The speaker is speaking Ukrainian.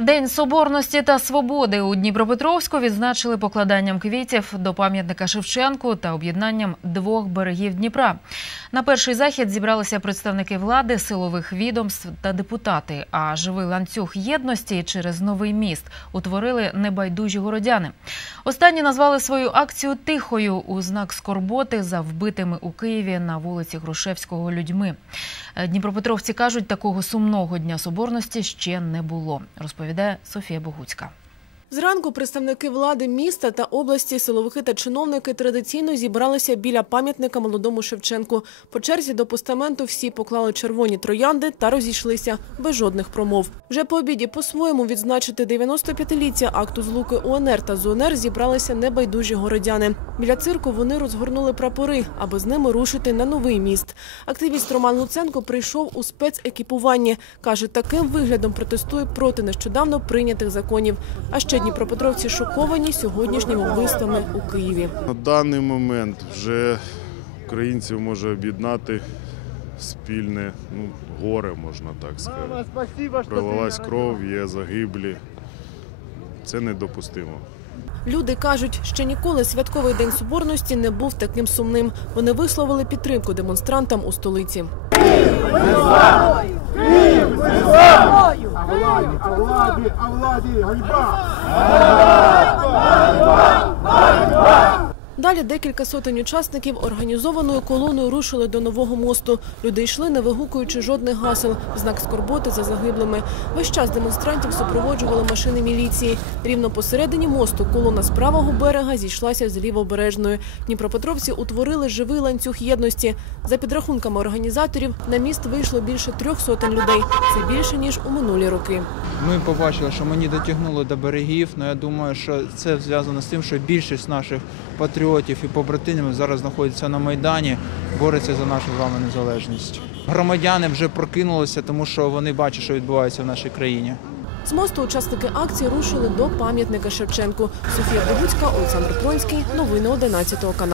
День соборності та свободи у Дніпропетровську відзначили покладанням квітів до пам'ятника Шевченку та об'єднанням двох берегів Дніпра. На перший захід зібралися представники влади, силових відомств та депутати. А живий ланцюг єдності через новий міст утворили небайдужі городяни. Останні назвали свою акцію тихою у знак скорботи за вбитими у Києві на вулиці Грушевського людьми. Е, Дніпропетровці кажуть, такого сумного дня соборності ще не було. Розповідає Софія Богуцька. Зранку представники влади міста та області, силовики та чиновники традиційно зібралися біля пам'ятника молодому Шевченку. По черзі до постаменту всі поклали червоні троянди та розійшлися без жодних промов. Вже по обіді по-своєму відзначити 95-ліття акту злуки УНР та ЗУНР зібралися небайдужі городяни. Біля цирку вони розгорнули прапори, аби з ними рушити на новий міст. Активіст Роман Луценко прийшов у спецекіпуванні. Каже, таким виглядом протестує проти нещодавно прийнятих законів. А ще Дніпропетровці шоковані сьогоднішніми вбивствами у Києві. На даний момент вже українців може об'єднати спільне ну, горе, можна так сказати. Пролилась кров, є загиблі. Це недопустимо. Люди кажуть, що ніколи святковий день соборності не був таким сумним. Вони висловили підтримку демонстрантам у столиці. А владі, а владі, а владі, ганьба! Далі декілька сотень учасників організованою колоною рушили до нового мосту. Люди йшли, не вигукуючи жодних гасел, знак скорботи за загиблими. Весь час демонстрантів супроводжували машини міліції. Рівно посередині мосту колона з правого берега зійшлася з лівобережної. Дніпропетровці утворили живий ланцюг єдності. За підрахунками організаторів, на міст вийшло більше трьох сотень людей. Це більше ніж у минулі роки. Ми побачили, що мені дотягнуло до берегів. але я думаю, що це зв'язано з тим, що більшість наших патріотів і побратимів зараз знаходяться на майдані, борються за нашу з вами незалежність. Громадяни вже прокинулися, тому що вони бачать, що відбувається в нашій країні. З мосту учасники акції рушили до пам'ятника Шевченку. Софія Богуцька, Олександр Пронський. Новини 11 каналу.